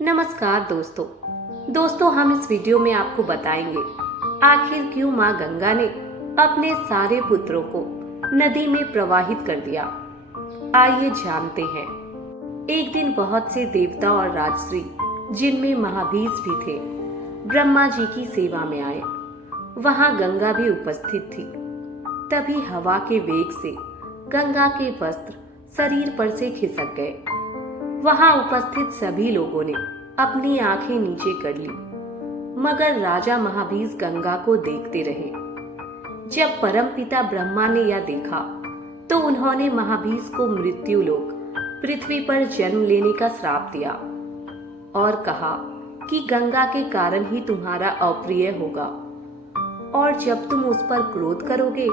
नमस्कार दोस्तों हम इस वीडियो में आपको बताएंगे आखिर क्यों माँ गंगा ने अपने सारे पुत्रों को नदी में प्रवाहित कर दिया। आइए जानते हैं। एक दिन बहुत से देवता और राजश्री, जिनमें महाभीष भी थे, ब्रह्मा जी की सेवा में आए। वहां गंगा भी उपस्थित थी। तभी हवा के वेग से गंगा के वस्त्र शरीर पर से खिसक गए। वहां उपस्थित सभी लोगों ने अपनी आंखें नीचे कर ली, मगर राजा महाभीष गंगा को देखते रहे। जब परमपिता ब्रह्मा ने यह देखा तो उन्होंने महाभीष को मृत्यु लोक पृथ्वी पर जन्म लेने का श्राप दिया और कहा कि गंगा के कारण ही तुम्हारा अप्रिय होगा, और जब तुम उस पर क्रोध करोगे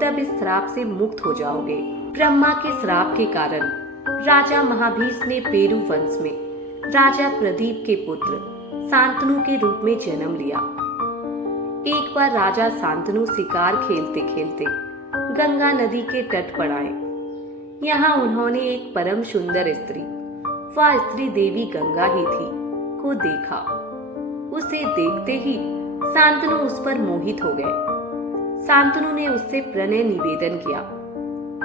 तब इस श्राप से मुक्त हो जाओगे। ब्रह्मा के श्राप के कारण राजा महाभीष ने पेरु वंश में राजा प्रदीप के पुत्र शांतनु के रूप में जन्म लिया। एक बार राजा शांतनु शिकार खेलते खेलते गंगा नदी के तट पर आए। यहाँ उन्होंने एक परम सुंदर स्त्री, वह स्त्री देवी गंगा ही थी, को देखा। उसे देखते ही शांतनु उस पर मोहित हो गए। शांतनु ने उससे प्रणय निवेदन किया।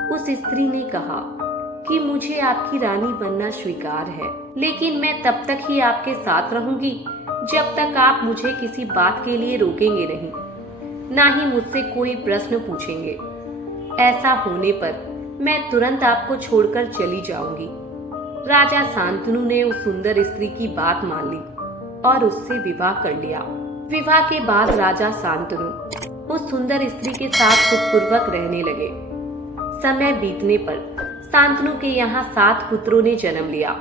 उस स्त्री ने कहा कि मुझे आपकी रानी बनना स्वीकार है, लेकिन मैं तब तक ही आपके साथ रहूंगी जब तक आप मुझे किसी बात के लिए रोकेंगे नहीं, ना ही मुझसे कोई प्रश्न पूछेंगे। ऐसा होने पर मैं तुरंत आपको छोड़कर चली जाऊंगी। राजा शांतनु ने उस सुंदर स्त्री की बात मान ली और उससे विवाह कर लिया। विवाह के बाद राजा शांतनु उस सुंदर स्त्री के साथ सुखपूर्वक रहने लगे। समय बीतने पर शांतनु के यहाँ 7 पुत्रों ने जन्म लिया,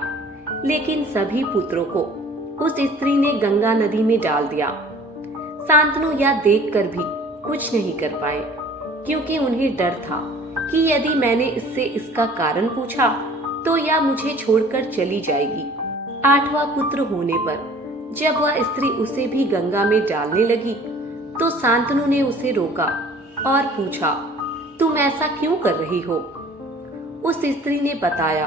लेकिन सभी पुत्रों को उस स्त्री ने गंगा नदी में डाल दिया। शांतनु यह देखकर भी कुछ नहीं कर पाए, क्योंकि उन्हें डर था कि यदि मैंने इससे इसका कारण पूछा तो यह मुझे छोड़कर चली जाएगी। 8वां पुत्र होने पर जब वह स्त्री उसे भी गंगा में डालने लगी तो शांतनु ने उसे रोका और पूछा, तुम ऐसा क्यों कर रही हो? उस स्त्री ने बताया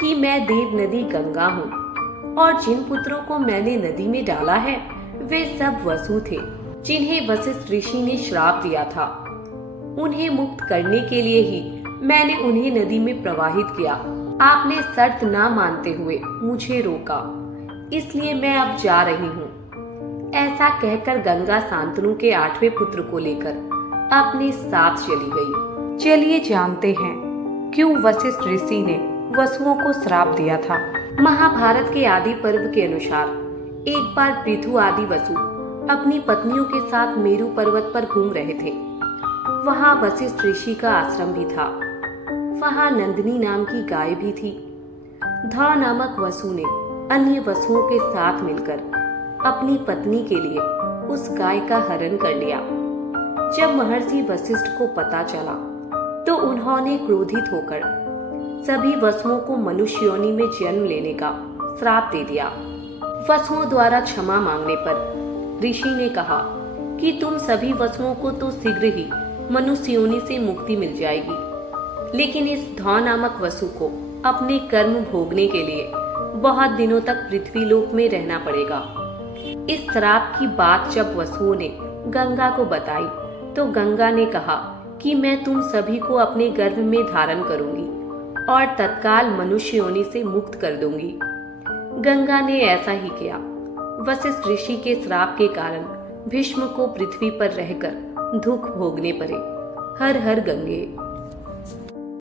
कि मैं देव नदी गंगा हूँ और जिन पुत्रों को मैंने नदी में डाला है वे सब वसु थे, जिन्हें वशिष्ठ ऋषि ने श्राप दिया था। उन्हें मुक्त करने के लिए ही मैंने उन्हें नदी में प्रवाहित किया। आपने शर्त ना मानते हुए मुझे रोका, इसलिए मैं अब जा रही हूँ। ऐसा कहकर गंगा शांतनु के 8वें पुत्र को लेकर अपने साथ चली गई। चलिए जानते हैं क्यों वशिष्ठ ऋषि ने वसुओं को श्राप दिया था। महाभारत के आदि पर्व के अनुसार एक बार पृथु आदि वसु अपनी पत्नियों के साथ मेरु पर्वत पर घूम रहे थे। वहां वशिष्ठ ऋषि का आश्रम भी था। वहां नंदिनी नाम की गाय भी थी। ध नामक वसु ने अन्य वसुओं के साथ मिलकर अपनी पत्नी के लिए उस गाय का हरण कर लिया। जब महर्षि वशिष्ठ को पता चला तो उन्होंने क्रोधित होकर सभी वसुओं को मनुष्य योनि में जन्म लेने का श्राप दे दिया। वसुओं द्वारा क्षमा मांगने पर ऋषि ने कहा कि तुम सभी वसुओं को तो शीघ्र ही मनुष्य योनि से मुक्ति मिल जाएगी, लेकिन इस ध नामक वसु को अपने कर्म भोगने के लिए बहुत दिनों तक पृथ्वी लोक में रहना पड़ेगा। इस श्राप की बात जब वसुओं ने गंगा को बताई तो गंगा ने कहा कि मैं तुम सभी को अपने गर्भ में धारण करूंगी और तत्काल मनुष्य योनि से मुक्त कर दूंगी। गंगा ने ऐसा ही किया। वशिष्ठ ऋषि के श्राप के कारण भीष्म को पृथ्वी पर रहकर दुख भोगने पड़े। हर हर गंगे।